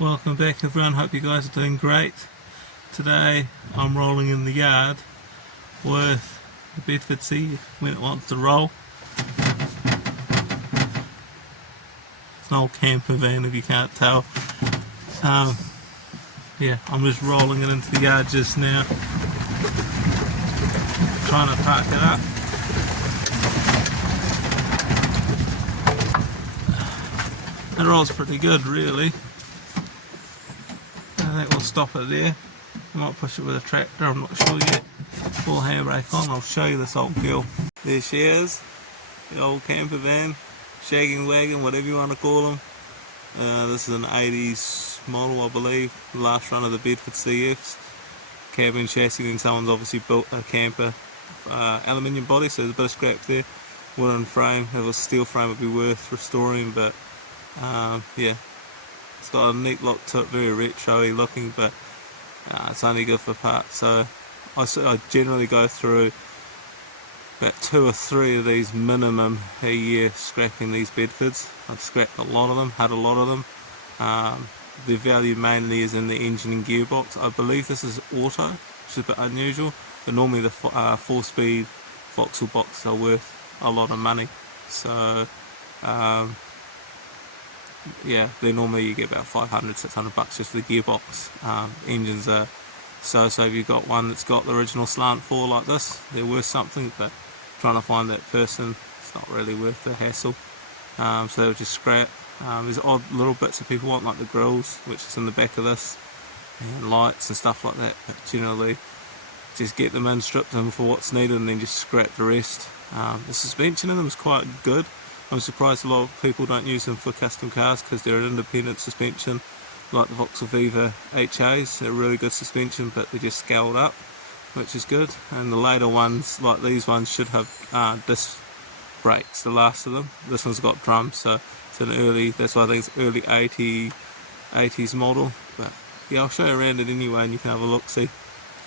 Welcome back everyone, hope you guys are doing great. Today I'm rolling in the yard with the Bedford Sea when it wants to roll. It's an old camper van if you can't tell. Yeah, I'm just rolling it into the yard just now. Trying to park it up. It rolls pretty good really. I think we'll stop it there. I might push it with a tractor, I'm not sure yet. Full handbrake on, I'll show you this old girl. There she is, the old camper van, shagging wagon, whatever you want to call them. This is an 80s model I believe, the last run of the Bedford CFs. Cabin chassis, and someone's obviously built a camper aluminium body, so there's a bit of scrap there. Wooden frame, if it was a steel frame it would be worth restoring, but yeah. It's got a neat look to it, very retro-y looking, but it's only good for parts. So I generally go through about 2 or 3 of these minimum a year scrapping these Bedfords. I've scrapped a lot of them, had a lot of them. The value mainly is in the engine and gearbox. I believe this is auto, which is a bit unusual, but normally the 4-speed Vauxhall boxes are worth a lot of money. So yeah, then normally you get about 500, 600 bucks just for the gearbox. Engines are so if you've got one that's got the original slant 4 like this, they're worth something, but trying to find that person, it's not really worth the hassle. So they'll just scrap. There's odd little bits that people want, like the grills, which is in the back of this, and lights and stuff like that, but generally just get them in, strip them for what's needed, and then just scrap the rest. The suspension in them is quite good. I'm surprised a lot of people don't use them for custom cars because they're an independent suspension, like the Vauxhall Viva HAs. They're a really good suspension, but they're just scaled up, which is good. And the later ones, like these ones, should have disc brakes, the last of them. This one's got drums, so it's an early, that's why I think it's early 80s model. But yeah, I'll show you around it anyway and you can have a look, see.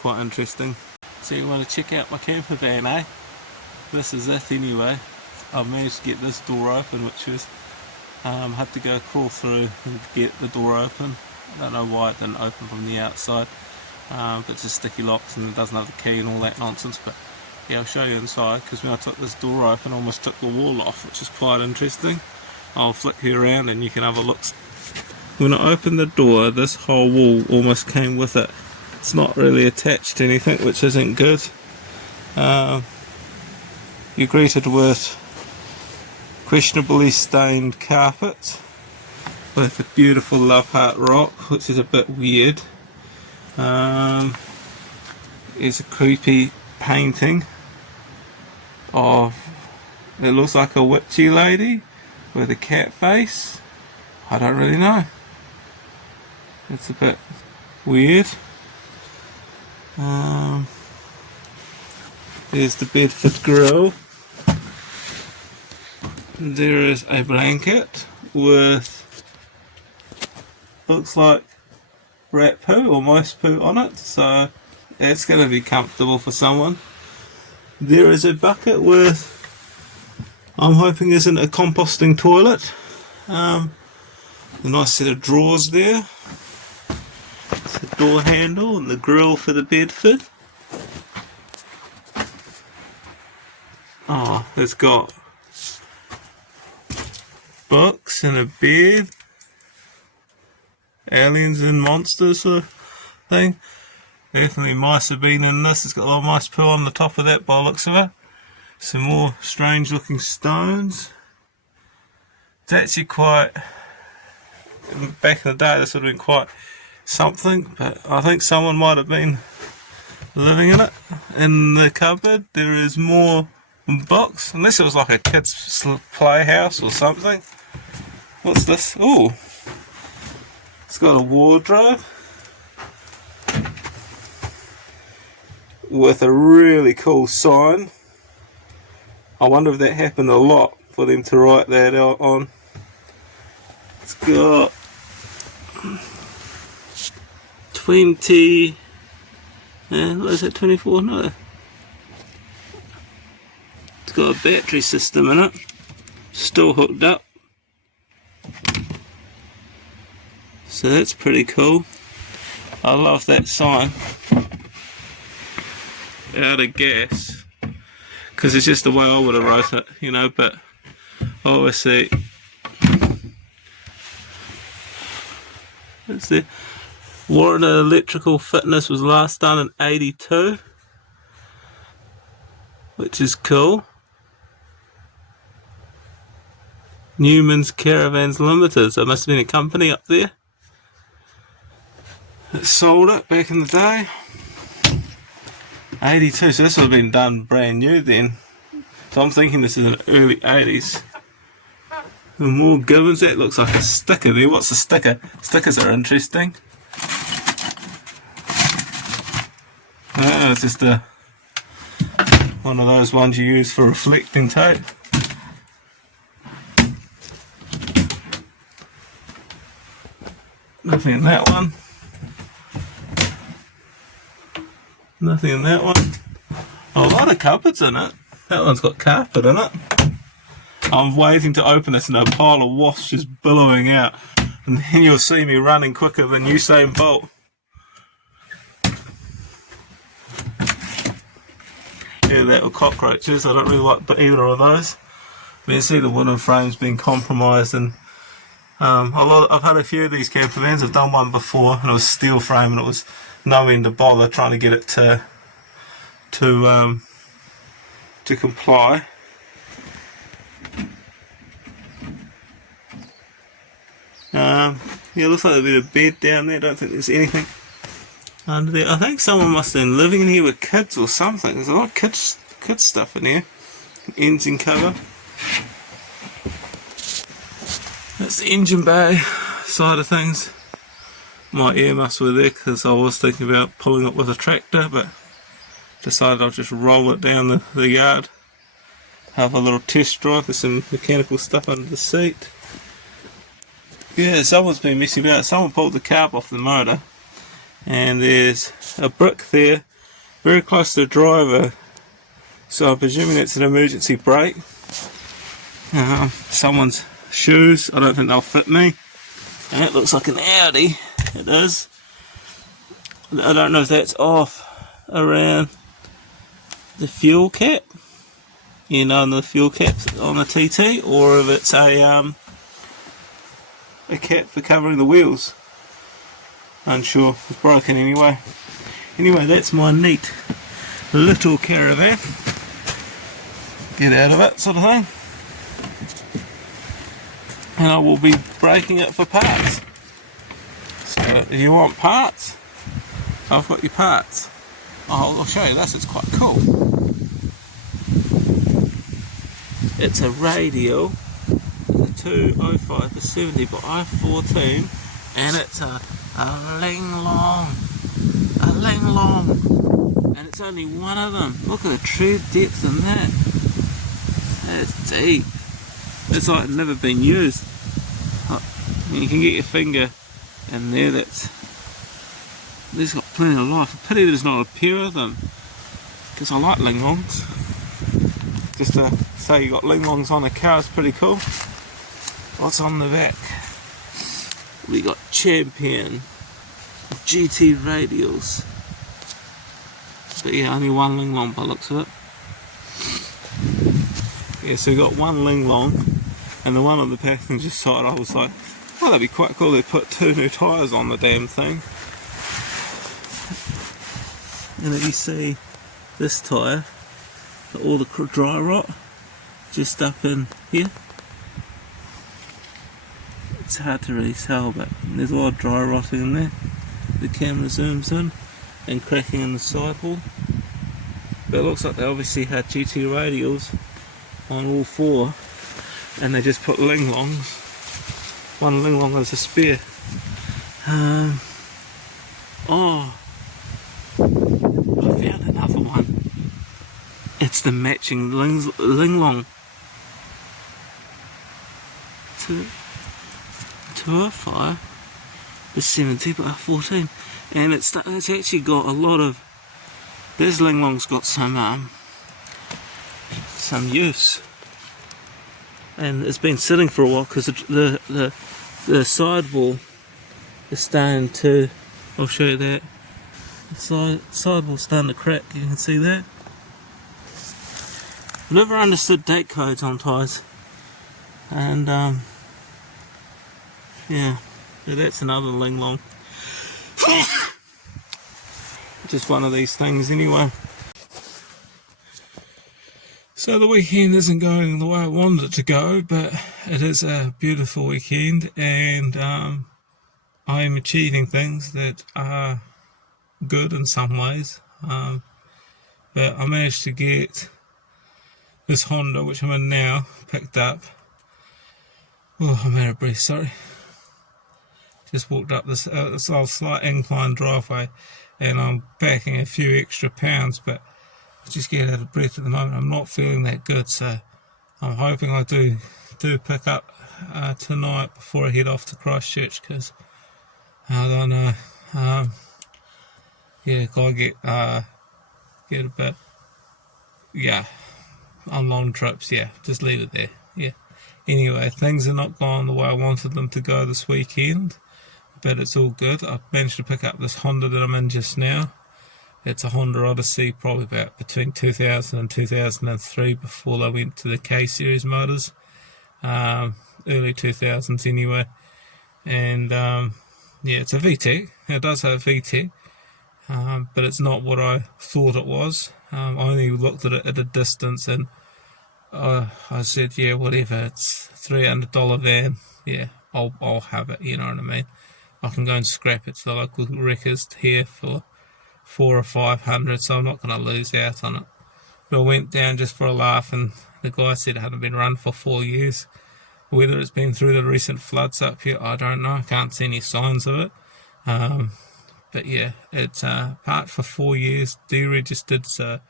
Quite interesting. So you want to check out my camper van, eh? This is it anyway. I managed to get this door open, which was had to go crawl through and get the door open. I don't know why it didn't open from the outside, but it's just sticky locks and it doesn't have the key and all that nonsense. But yeah, I'll show you inside, because when I took this door open I almost took the wall off, which is quite interesting. I'll flick you around and you can have a look. When I opened the door, this whole wall almost came with it. It's not really attached to anything, which isn't good. You're greeted with questionably stained carpet with a beautiful love heart rock, which is a bit weird. It's a creepy painting of, it looks like a witchy lady with a cat face. I don't really know. It's a bit weird. There's the Bedford grill. There is a blanket with, looks like rat poo or mice poo on it, so that's going to be comfortable for someone. There is a bucket with, I'm hoping isn't a composting toilet. A nice set of drawers there. It's a door handle and the grill for the Bedford. Oh, it's got books and a bed, aliens and monsters sort of thing. Definitely mice have been in this. It's got a lot of mice poo on the top of that by the looks of it. Some more strange looking stones. It's actually quite, back in the day this would have been quite something, but I think someone might have been living in it. In the cupboard there is more books, unless it was like a kid's playhouse or something. What's this? Oh, it's got a wardrobe with a really cool sign. I wonder if that happened a lot for them to write that out on. It's got 20, what is it, 24? No. It's got a battery system in it, still hooked up. So that's pretty cool. I love that sign. Out of gas. Because it's just the way I would have wrote it, you know, but obviously it's the Warren Electrical Fitness was last done in 82, which is cool. Newman's Caravans Limited, so it must have been a company up there that sold it back in the day. 82, so this would have been done brand new then. So I'm thinking this is in the early 80s. And more gibbons, that looks like a sticker there. What's a sticker? Stickers are interesting. It's just one of those ones you use for reflecting tape. Nothing in that one. Nothing in that one. Oh, a lot of cupboards in it. That one's got carpet in it. I'm waiting to open this and a pile of wasps just billowing out. And then you'll see me running quicker than Usain Bolt. Yeah, that were cockroaches. I don't really like either of those. You can see the wooden frame's been compromised, and I've had a few of these camper vans. I've done one before and it was steel frame and it was no end to bother trying to get it to comply. Yeah, it looks like there's a bit of bed down there. I don't think there's anything under there. I think someone must have been living in here with kids or something. There's a lot of kids stuff in here. Engine cover. That's the engine bay side of things. My ear muffs were there because I was thinking about pulling it with a tractor, but decided I'll just roll it down the yard. Have a little test drive. There's some mechanical stuff under the seat. Yeah, someone's been messing about. Someone pulled the carb off the motor, and there's a brick there very close to the driver, so I'm presuming it's an emergency brake. Someone's shoes, I don't think they'll fit me, and it looks like an Audi. It is. I don't know if that's off around the fuel cap, you know, the fuel caps on the TT, or if it's a cap for covering the wheels. Unsure. It's broken anyway. Anyway, that's my neat little caravan. Get out of it, sort of thing. And I will be breaking it for parts. So if you want parts, I've got your parts. I'll show you this. It's quite cool. It's a radio. 205 to 70 by I-14, and it's a ling long, and it's only one of them. Look at the true depth in that. That's deep. It's like never been used. You can get your finger in there. There's got plenty of life. Pity there's not a pair of them, because I like linglongs. Just to say you got linglongs on a car is pretty cool. What's on the back? We got Champion GT radials. But yeah, only one linglong by the looks of it. Yeah, so we got one linglong, and the one on the passenger side, I was like, well, that'd be quite cool. They put 2 new tyres on the damn thing. And if you see this tyre, all the dry rot just up in here. It's hard to really tell, but there's a lot of dry rotting in there. The camera zooms in and cracking in the sidewall. But it looks like they obviously had GT radials on all 4, and they just put linglongs. One linglong as a spare. Oh, I found another one. It's the matching linglong. 205 to 70 by 14, and it's actually got a lot of. This linglong's got some use, and it's been sitting for a while because the sidewall It's starting to, I'll show you that. The sidewall's starting to crack, you can see that. I've never understood date codes on tyres. And yeah, so that's another ling long. Just one of these things anyway. So the weekend isn't going the way I wanted it to go, but it is a beautiful weekend, and I am achieving things that are good in some ways. But I managed to get this Honda, which I'm in now, picked up. Oh, I'm out of breath, sorry. Just walked up this slight incline driveway, and I'm packing a few extra pounds, but I just get out of breath at the moment. I'm not feeling that good, so I'm hoping I do pick up tonight before I head off to Christchurch, because I don't know. Yeah, gotta get a bit. Yeah, on long trips. Yeah, just leave it there. Yeah. Anyway, things are not going the way I wanted them to go this weekend, but it's all good. I've managed to pick up this Honda that I'm in just now. It's a Honda Odyssey, probably about between 2000 and 2003, before they went to the K-Series motors. Early 2000s anyway. And yeah, it's a VTEC. It does have a VTEC, but it's not what I thought it was. I only looked at it at a distance, and I said, yeah, whatever, it's $300 van. Yeah, I'll have it, you know what I mean? I can go and scrap it to the local wreckers here for $400 or $500, so I'm not going to lose out on it. But I went down just for a laugh, and the guy said it hadn't been run for 4 years. Whether it's been through the recent floods up here, I don't know. I can't see any signs of it. But yeah, it's parked for 4 years, deregistered, so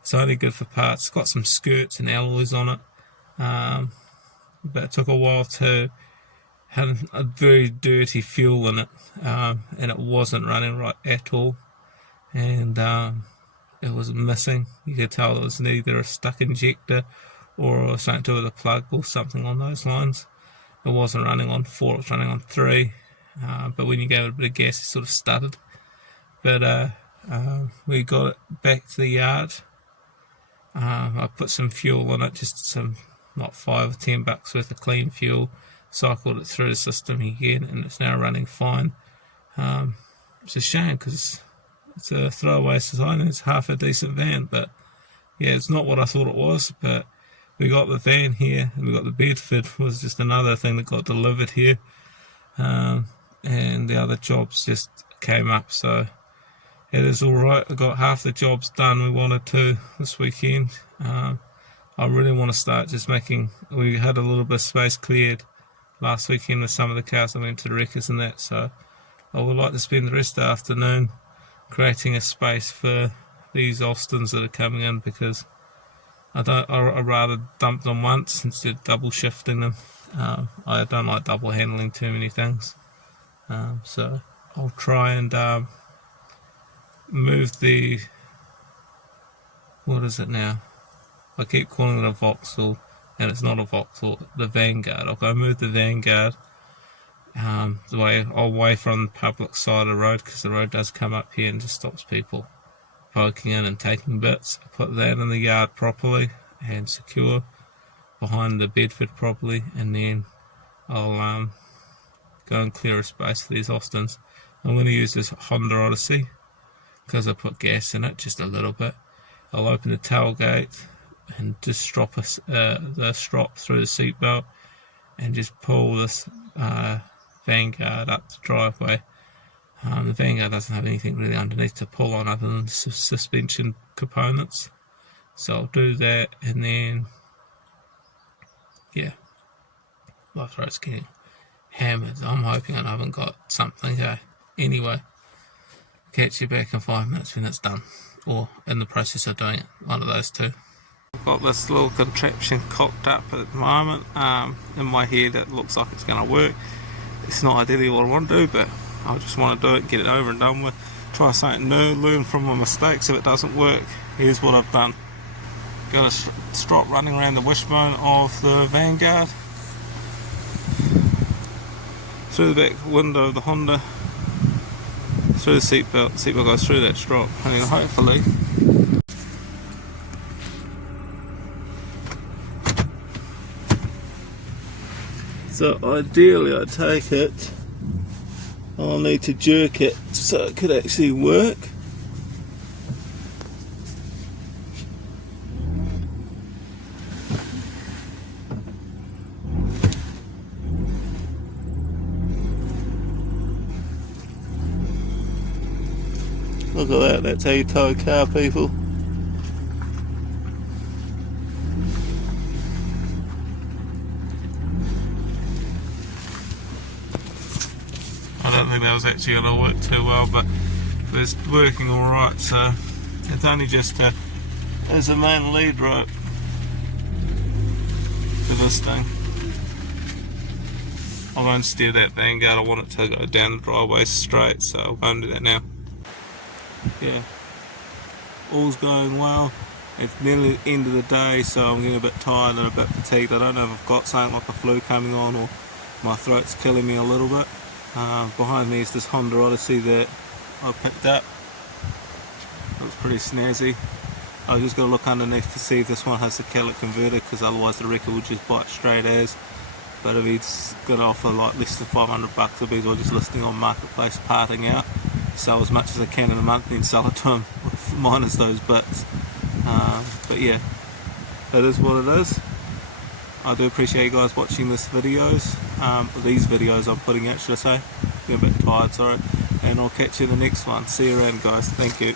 it's only good for parts. It's got some skirts and alloys on it, but it took a while to have a very dirty fuel in it, and it wasn't running right at all, and it was missing. You could tell it was either a stuck injector or something to do with a plug or something on those lines. It wasn't running on 4, it was running on 3, but when you gave it a bit of gas, it sort of stuttered. But we got it back to the yard. I put some fuel in it, just some, not $5 or $10 worth of clean fuel, cycled it through the system again, and it's now running fine. It's a shame, because it's a throwaway design and it's half a decent van, but yeah, it's not what I thought it was. But we got the van here, and we got the Bedford, was just another thing that got delivered here, and the other jobs just came up, so it is alright. I got half the jobs done we wanted to this weekend. I really want to start just making, we had a little bit of space cleared last weekend with some of the cars I went to the wreckers and that, so I would like to spend the rest of the afternoon creating a space for these Austins that are coming in, because I'd rather dump them once instead of double shifting them. I don't like double handling too many things, so I'll try and move the, what is it now? I keep calling it a Vauxhall, and it's not a Vauxhall, the Vanguard. I'll go move the Vanguard away from the public side of the road, because the road does come up here and just stops people poking in and taking bits. I put that in the yard properly and secure behind the Bedford properly, and then I'll go and clear a space for these Austins. I'm going to use this Honda Odyssey because I put gas in it, just a little bit. I'll open the tailgate and just strop the strop through the seatbelt and just pull this Vanguard up the driveway. The Vanguard doesn't have anything really underneath to pull on other than suspension components, so I'll do that, and then yeah, my throat's getting hammered. I'm hoping I haven't got something. Anyway, catch you back in 5 minutes when it's done, or in the process of doing it, one of those two. I've got this little contraption cocked up at the moment in my head. It looks like it's going to work. It's not ideally what I want to do, but I just want to do it, get it over and done with, try something new, learn from my mistakes. If it doesn't work, here's what I've done. Got a strop running around the wishbone of the Vanguard. through the back window of the Honda, through the seatbelt goes through that strop, and hopefully so ideally I take it, I'll need to jerk it so it could actually work. Look at that, that's how you tow a car, people. I don't think that was actually going to work too well, but it's working alright, so it's only just as a main lead rope for this thing. I won't steer that Vanguard, I want it to go down the driveway straight, so I won't do that now. Yeah, all's going well. It's nearly the end of the day, so I'm getting a bit tired and a bit fatigued. I don't know if I've got something like a flu coming on or my throat's killing me a little bit. Behind me is this Honda Odyssey that I picked up. Looks pretty snazzy. I just got to look underneath to see if this one has the catalytic converter, because otherwise the record will just bite straight as. But if he's going to offer like less than $500, it'll be well just listing on Marketplace, parting out, sell as much as I can in a month, then sell it to him minus those bits. But yeah, that is what it is. I do appreciate you guys watching these videos I'm putting out, should I say. Get a bit tired, sorry. And I'll catch you in the next one. See you around, guys. Thank you.